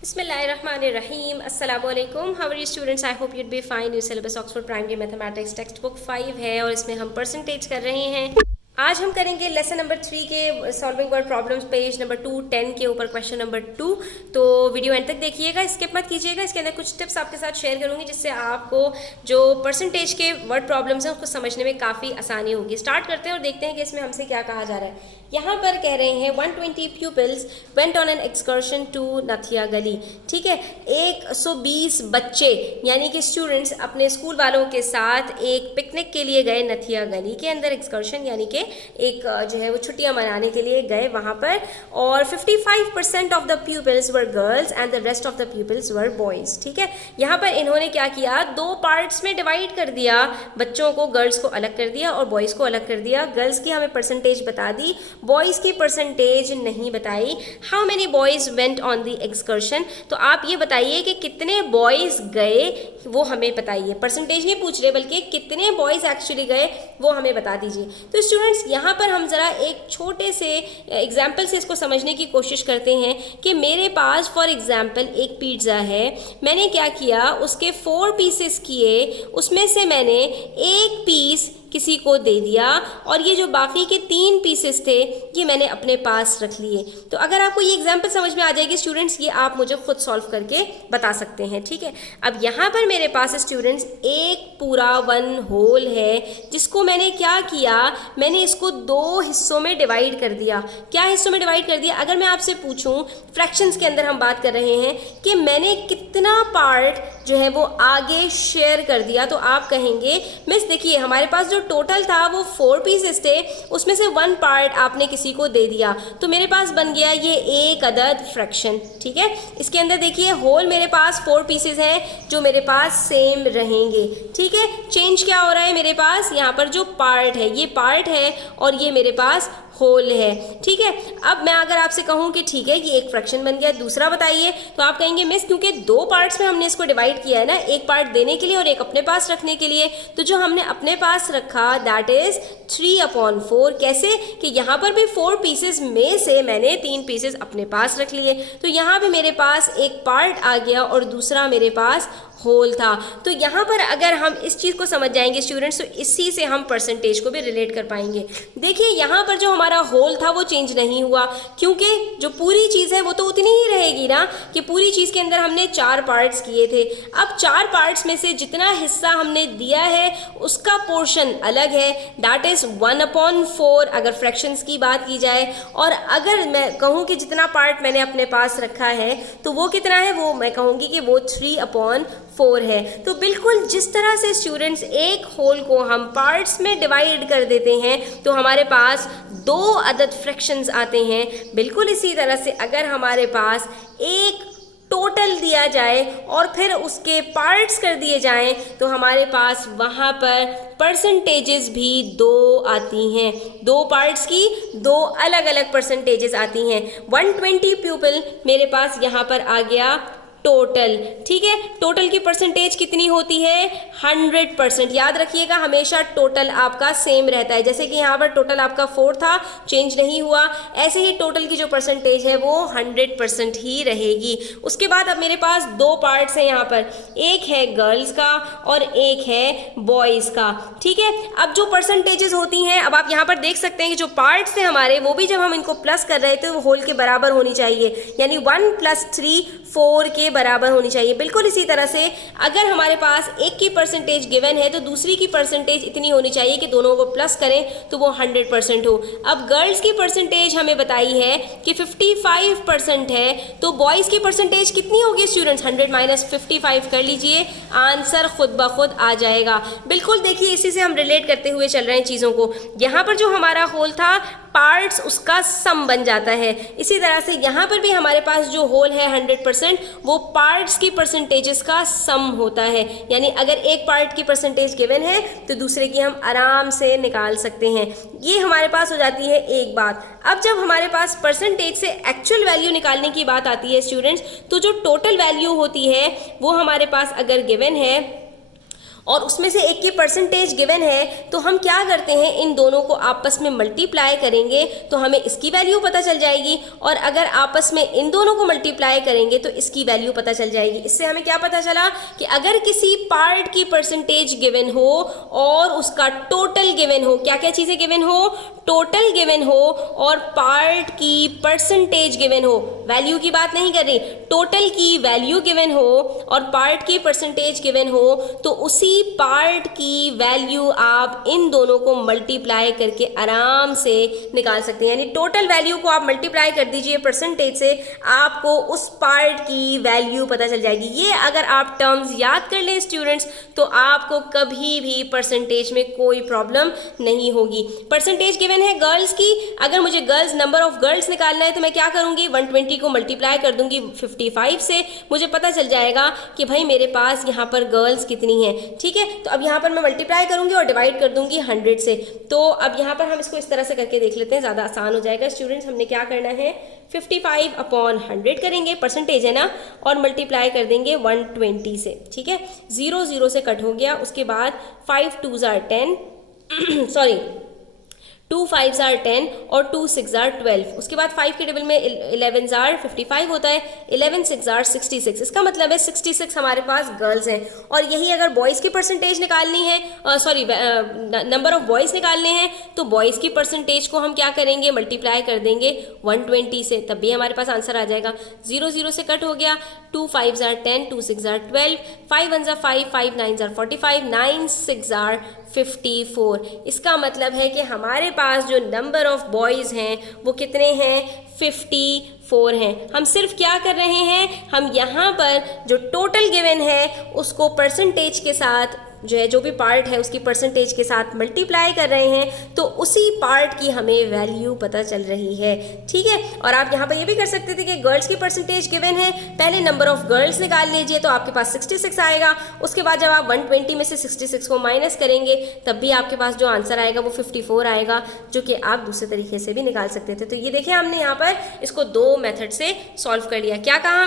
Bismillahirrahmanirrahim. Assalamualaikum. How are you students? I hope you'd be fine. Your syllabus Oxford Primary Mathematics text book 5 है और इसमें हम percentage कर रहे हैं। आज हम करेंगे लेसन नंबर 3 के solving word problems page number 210 के ऊपर क्वेश्चन नंबर 2। तो वीडियो एंड तक देखिएगा, स्किप मत कीजिएगा। इसके अंदर कुछ टिप्स आपके साथ शेयर करूंगी जिससे आपको जो परसेंटेज के वर्ड प्रॉब्लम्स हैं उसको समझने में काफ़ी आसानी होगी। स्टार्ट करते हैं और देखते हैं कि इसमें हमसे क्या कहा जा रहा है। यहाँ पर कह रहे हैं 120 pupils went on an excursion to नथिया गली। ठीक है, 120 बच्चे यानी कि स्टूडेंट्स अपने स्कूल वालों के साथ एक पिकनिक के लिए गए नथिया गली के अंदर। एक्सकर्शन यानी कि एक जो है वो छुट्टियां मनाने के लिए गए वहाँ पर। और 55% of the pupils were girls and the rest of the pupils were boys। ठीक है, यहाँ पर इन्होंने क्या किया, दो पार्ट्स में डिवाइड कर दिया। बच्चों को, गर्ल्स को अलग कर दिया और बॉयज़ को अलग कर दिया। गर्ल्स की हमें परसेंटेज बता दी, बॉयज़ की परसेंटेज नहीं बताई। How many boys went on the excursion, तो आप ये बताइए कि कितने बॉयज़ गए वो हमें बताइए। परसेंटेज नहीं पूछ रहे बल्कि कितने बॉयज़ एक्चुअली गए वो हमें बता दीजिए। तो स्टूडेंट्स यहाँ पर हम ज़रा एक छोटे से एग्जाम्पल से इसको समझने की कोशिश करते हैं कि मेरे पास फॉर एग्जाम्पल एक पिज़्ज़ा है। मैंने क्या किया, उसके 4 पीसेस किए, उसमें से मैंने एक पीस किसी को दे दिया और ये जो बाकी के 3 पीसेस थे ये मैंने अपने पास रख लिए। तो अगर आपको ये एग्जाम्पल समझ में आ जाएगी स्टूडेंट्स, ये आप मुझे खुद सॉल्व करके बता सकते हैं। ठीक है, अब यहाँ पर मेरे पास स्टूडेंट्स एक पूरा 1 होल है जिसको मैंने क्या किया, मैंने इसको 2 हिस्सों में डिवाइड कर दिया। क्या हिस्सों में डिवाइड कर दिया? अगर मैं आपसे पूछूं, फ्रैक्शंस के अंदर हम बात कर रहे हैं कि मैंने कितना पार्ट जो है वो आगे शेयर कर दिया, तो आप कहेंगे मिस देखिए हमारे पास जो टोटल था वो 4 पीसेस थे, उसमें से 1 पार्ट आपने किसी को दे दिया, तो मेरे पास बन गया ये एक अदद फ्रैक्शन। ठीक है, इसके अंदर देखिए होल मेरे पास 4 पीसेस हैं जो मेरे पास सेम रहेंगे। ठीक है, चेंज क्या हो रहा है, मेरे पास यहाँ पर जो पार्ट है ये पार्ट है और ये मेरे पास होल है। ठीक है, अब मैं अगर आपसे कहूँ कि ठीक है ये एक फ्रैक्शन बन गया, दूसरा बताइए, तो आप कहेंगे मिस क्योंकि 2 पार्ट्स में हमने इसको डिवाइड किया है ना, एक पार्ट देने के लिए और एक अपने पास रखने के लिए, तो जो हमने अपने पास रखा दैट इज 3/4। कैसे कि यहाँ पर भी 4 पीसेस में से मैंने 3 पीसेस अपने पास रख लिए, तो यहाँ भी मेरे पास एक पार्ट आ गया और दूसरा मेरे पास होल था। तो यहाँ पर अगर हम इस चीज़ को समझ जाएंगे स्टूडेंट्स तो इसी से हम परसेंटेज को भी रिलेट कर पाएंगे। देखिए यहाँ पर जो हमारा होल था वो चेंज नहीं हुआ क्योंकि जो पूरी चीज़ है वो तो उतनी ही रहेगी ना, कि पूरी चीज़ के अंदर हमने 4 पार्ट्स किए थे। अब 4 पार्ट्स में से जितना हिस्सा हमने दिया है उसका पोर्शन अलग है, दैट इज़ 1/4 अगर फ्रैक्शंस की बात की जाए। और अगर मैं कहूँ कि जितना पार्ट मैंने अपने पास रखा है तो वो कितना है, वो मैं कहूँगी कि वो 3/4 है। तो बिल्कुल जिस तरह से स्टूडेंट्स एक होल को हम पार्ट्स में डिवाइड कर देते हैं तो हमारे पास 2 अदद फ्रैक्शंस आते हैं, बिल्कुल इसी तरह से अगर हमारे पास एक टोटल दिया जाए और फिर उसके पार्ट्स कर दिए जाएं तो हमारे पास वहाँ पर परसेंटेजेस भी 2 आती हैं। 2 पार्ट्स की 2 अलग अलग परसेंटेजेस आती हैं। 120 प्यूपल मेरे पास यहाँ पर आ गया टोटल। ठीक है, टोटल की परसेंटेज कितनी होती है, 100%। याद रखिएगा हमेशा टोटल आपका सेम रहता है, जैसे कि यहाँ पर टोटल आपका 4 था, चेंज नहीं हुआ, ऐसे ही टोटल की जो परसेंटेज है वो 100% ही रहेगी। उसके बाद अब मेरे पास 2 पार्ट्स हैं यहाँ पर, एक है गर्ल्स का और एक है बॉयज़ का। ठीक है, अब जो परसेंटेजेस होती हैं, अब आप यहाँ पर देख सकते हैं कि जो पार्ट्स थे हमारे वो भी जब हम इनको प्लस कर रहे थे वो होल के बराबर होनी चाहिए, यानी 1 + 3 4 के बराबर होनी चाहिए। बिल्कुल इसी तरह से अगर हमारे पास एक की परसेंटेज गिवन है तो दूसरी की परसेंटेज इतनी होनी चाहिए कि दोनों को प्लस करें तो वो 100% हो। अब गर्ल्स की परसेंटेज हमें बताई है कि 55% है, तो बॉयज़ की परसेंटेज कितनी होगी स्टूडेंट्स, 100 - 55 कर लीजिए, आंसर खुद ब खुद आ जाएगा। बिल्कुल देखिए इसी से हम रिलेट करते हुए चल रहे हैं चीज़ों को। यहाँ पर जो हमारा होल था पार्ट्स उसका सम बन जाता है, इसी तरह से यहाँ पर भी हमारे पास जो होल है 100% वो पार्ट्स की परसेंटेजेस का सम होता है, यानी अगर एक पार्ट की परसेंटेज गिवन है तो दूसरे की हम आराम से निकाल सकते हैं। ये हमारे पास हो जाती है एक बात। अब जब हमारे पास परसेंटेज से एक्चुअल वैल्यू निकालने की बात आती है स्टूडेंट्स, तो जो टोटल वैल्यू होती है वो हमारे पास अगर गिवन है और उसमें से एक की परसेंटेज गिवन है, तो हम क्या करते हैं, इन दोनों को आपस में मल्टीप्लाई करेंगे तो हमें इसकी वैल्यू पता चल जाएगी, और अगर आपस में इन दोनों को मल्टीप्लाई करेंगे तो इसकी वैल्यू पता चल जाएगी। इससे हमें क्या पता चला कि अगर किसी पार्ट की परसेंटेज गिवन हो और उसका टोटल गिवन हो, क्या क्या चीज़ें गिवन हो, टोटल गिवन हो और पार्ट की परसेंटेज गिवन हो, वैल्यू की बात नहीं कर रही, टोटल की वैल्यू गिवन हो और पार्ट की परसेंटेज गिवन हो, तो उसी पार्ट की वैल्यू आप इन दोनों को मल्टीप्लाई करके आराम से निकाल सकते हैं। यानी टोटल वैल्यू को आप मल्टीप्लाई कर दीजिए परसेंटेज से, आपको उस पार्ट की वैल्यू पता चल जाएगी। ये अगर आप टर्म्स याद कर लें स्टूडेंट्स, तो आपको कभी भी परसेंटेज में कोई प्रॉब्लम नहीं होगी। परसेंटेज गिवन है गर्ल्स की, अगर मुझे गर्ल्स नंबर ऑफ गर्ल्स निकालना है तो मैं क्या करूंगी, 120 को मल्टीप्लाई कर दूंगी 55 से, मुझे पता चल जाएगा कि भाई मेरे पास यहाँ पर गर्ल्स कितनी हैं। ठीक है, तो अब यहाँ पर मैं मल्टीप्लाई करूंगी और डिवाइड कर दूंगी 100 से। तो अब यहाँ पर हम इसको इस तरह से करके देख लेते हैं, ज़्यादा आसान हो जाएगा स्टूडेंट्स। हमने क्या करना है, 55/100 करेंगे, परसेंटेज है ना, और मल्टीप्लाई कर देंगे 120 से। ठीक है, 0 0 से कट हो गया, उसके बाद 5 2s are 10 sorry 2 5s are 10 और 2 6s are 12। उसके बाद 5 के टेबल में 11s are 55 होता है, 11 6s are 66। इसका मतलब है 66 हमारे पास गर्ल्स हैं। और यही अगर बॉयज़ की परसेंटेज निकालनी है, सॉरी नंबर ऑफ बॉयज़ निकालने हैं, तो बॉयज़ की परसेंटेज को हम क्या करेंगे, मल्टीप्लाई कर देंगे 120 से, तब भी हमारे पास आंसर आ जाएगा। 0 0 से कट हो गया, 2 5s are 10, 2 6s are 12, 5 1s are 5, 5 9s are 45, 9 6s are 54। इसका मतलब है कि हमारे पास जो नंबर ऑफ बॉयज़ हैं वो कितने हैं, 54 हैं। हम सिर्फ क्या कर रहे हैं, हम यहाँ पर जो टोटल गिवन है उसको परसेंटेज के साथ, जो है जो भी पार्ट है उसकी परसेंटेज के साथ मल्टीप्लाई कर रहे हैं, तो उसी पार्ट की हमें वैल्यू पता चल रही है। ठीक है, और आप यहाँ पर ये भी कर सकते थे कि गर्ल्स की परसेंटेज गिवन है, पहले नंबर ऑफ गर्ल्स निकाल लीजिए तो आपके पास 66 आएगा, उसके बाद जब आप 120 में से 66 को माइनस करेंगे तब भी आपके पास जो आंसर आएगा वो 54 आएगा, जो कि आप दूसरे तरीके से भी निकाल सकते थे। तो ये देखिए हमने यहाँ पर इसको 2 मेथड से सॉल्व कर लिया। क्या कहा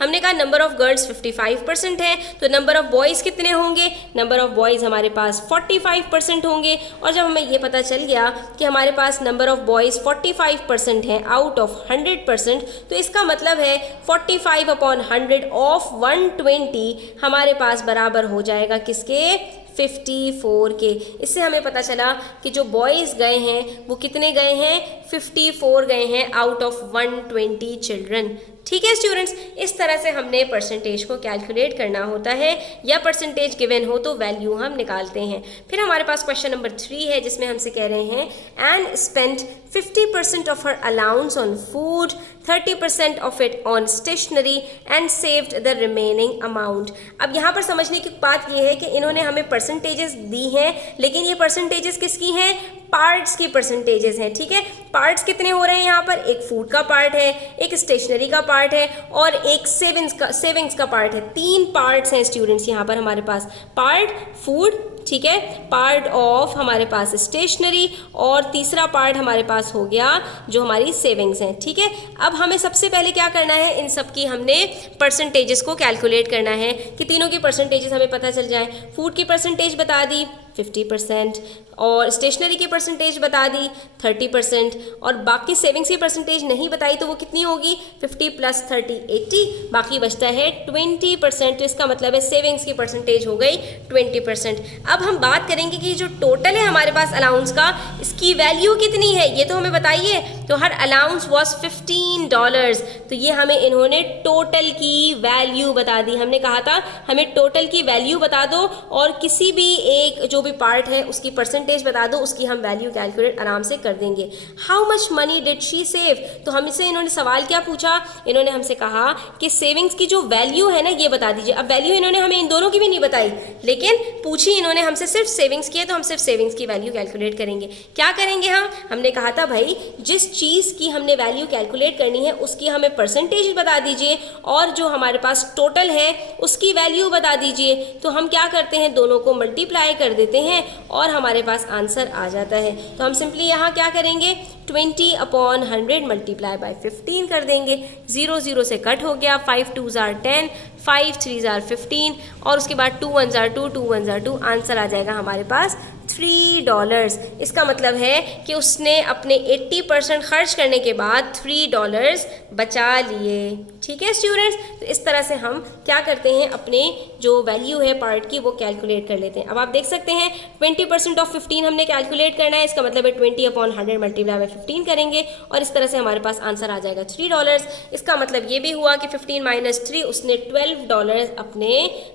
हमने कहा नंबर ऑफ गर्ल्स 55% है, तो नंबर ऑफ बॉयज़ कितने होंगे, नंबर ऑफ बॉयज़ हमारे पास 45% होंगे। और जब हमें ये पता चल गया कि हमारे पास नंबर ऑफ बॉयज़ 45% है आउट ऑफ 100%, तो इसका मतलब है 45/100 ऑफ 120 हमारे पास बराबर हो जाएगा किसके, 54 के। इससे हमें पता चला कि जो बॉयज़ गए हैं वो कितने गए हैं, 54 गए हैं आउट ऑफ 120 चिल्ड्रन। ठीक है स्टूडेंट्स, इस तरह से हमने परसेंटेज को कैलकुलेट करना होता है, या परसेंटेज गिवन हो तो वैल्यू हम निकालते हैं। फिर हमारे पास क्वेश्चन नंबर 3 है, जिसमें हमसे कह रहे हैं and spent 50% of her allowance on food, 30% of it on stationery and saved the remaining amount. अब यहाँ पर समझने की बात यह है कि इन्होंने हमें परसेंटेजेस दी हैं, लेकिन ये परसेंटेजेस किसकी हैं, पार्ट्स की परसेंटेजेस हैं। ठीक है, पार्ट्स कितने हो रहे हैं यहाँ पर, एक फूड का पार्ट है, एक स्टेशनरी का पार्ट है और एक सेविंग्स का पार्ट है। 3 पार्ट्स हैं स्टूडेंट्स यहाँ पर हमारे पास, पार्ट फूड, ठीक है, पार्ट ऑफ हमारे पास स्टेशनरी, और तीसरा पार्ट हमारे पास हो गया जो हमारी सेविंग्स हैं। ठीक है, अब हमें सबसे पहले क्या करना है, इन सब की हमने परसेंटेजेस को कैलकुलेट करना है कि तीनों की परसेंटेजेस हमें पता चल जाए। फूड की परसेंटेज बता दी 50%, और स्टेशनरी की परसेंटेज बता दी 30%, और बाकी सेविंग्स की परसेंटेज नहीं बताई, तो वो कितनी होगी, 50 + 30 80, बाकी बचता है 20%। तो इसका मतलब है सेविंग्स की परसेंटेज हो गई 20%। अब हम बात करेंगे कि जो टोटल है हमारे पास अलाउंस का, इसकी वैल्यू कितनी है, ये तो हमें बताइए। तो हर अलाउंस वॉज $15, तो ये हमें इन्होंने टोटल की वैल्यू बता दी। हमने कहा था हमें टोटल की वैल्यू बता दो और किसी भी एक जो भी पार्ट है उसकी परसेंटेज बता दो, उसकी हम वैल्यू कैलकुलेट आराम से कर देंगे। How much money did she save, तो हमसे इन्होंने सवाल क्या पूछा, इन्होंने हमसे कहा कि सेविंग्स की जो वैल्यू है ना ये बता दीजिए। अब वैल्यू इन्होंने हमें इन दोनों की भी नहीं बताई, लेकिन पूछी इन्होंने हमसे सिर्फ सेविंग्स की है, तो हम सिर्फ सेविंग्स की वैल्यू कैलकुलेट करेंगे। क्या करेंगे हमने कहा था भाई जिस चीज़ की हमने वैल्यू कैलकुलेट करनी है उसकी हमें परसेंटेज बता दीजिए, और जो हमारे पास टोटल है उसकी वैल्यू बता दीजिए। तो हम क्या करते हैं, दोनों को मल्टीप्लाई कर देते हैं और हमारे पास आंसर आ जाता है। तो हम सिंपली यहाँ क्या करेंगे, 20/100 मल्टीप्लाई बाय 15 कर देंगे। 0 0 से कट हो गया, 5 2s are 10, 5 3 ज़ार 15 और उसके बाद 2 1 ज़ार 2 2 1 ज़ार 2, आंसर आ जाएगा हमारे पास $3। इसका मतलब है कि उसने अपने 80% खर्च करने के बाद $3 बचा लिए। ठीक है स्टूडेंट्स, तो इस तरह से हम क्या करते हैं, अपने जो वैल्यू है पार्ट की वो कैलकुलेट कर लेते हैं। अब आप देख सकते हैं 20% ऑफ 15 हमने कैलकुलेट करना है, इसका मतलब है 20/100 मल्टीप्लाई बाय 15 करेंगे और इस तरह से हमारे पास आंसर आ जाएगा $3। इसका मतलब ये भी हुआ कि 15 माइनस 3, उसने $12 अपने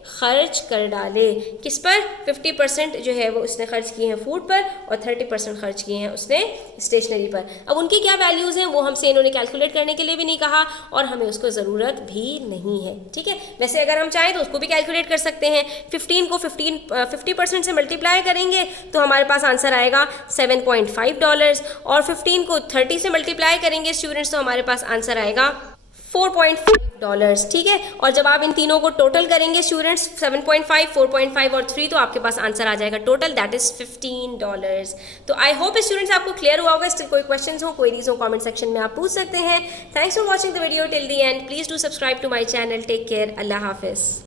खर्च कर डाले। किस पर? 50% जो है वो उसने खर्च किए हैं फूड पर और 30% खर्च किए हैं उसने स्टेशनरी पर। अब उनकी क्या वैल्यूज़ हैं वो हमसे इन्होंने कैलकुलेट करने के लिए भी नहीं कहा और हमें उसको ज़रूरत भी नहीं है। ठीक है, वैसे अगर हम चाहें तो उसको भी कैलकुलेट कर सकते हैं। 15 को 50% से मल्टीप्लाई करेंगे तो हमारे पास आंसर आएगा $7.5 और 15 को 30 से मल्टीप्लाई करेंगे स्टूडेंट्स तो हमारे पास आंसर आएगा $4.5। ठीक है, और जब आप इन तीनों को टोटल करेंगे स्टूडेंट्स 7.5, 4.5 और 3 तो आपके पास आंसर आ जाएगा टोटल, दैट इज $15। तो आई होप स्टूडेंट्स आपको क्लियर हुआ होगा। स्टिल कोई क्वेश्चंस हो, क्वेरीज हो, कमेंट सेक्शन में आप पूछ सकते हैं। Thanks for watching the video till the end. Please do subscribe to my channel. Take care. अल्लाह हाफिज़।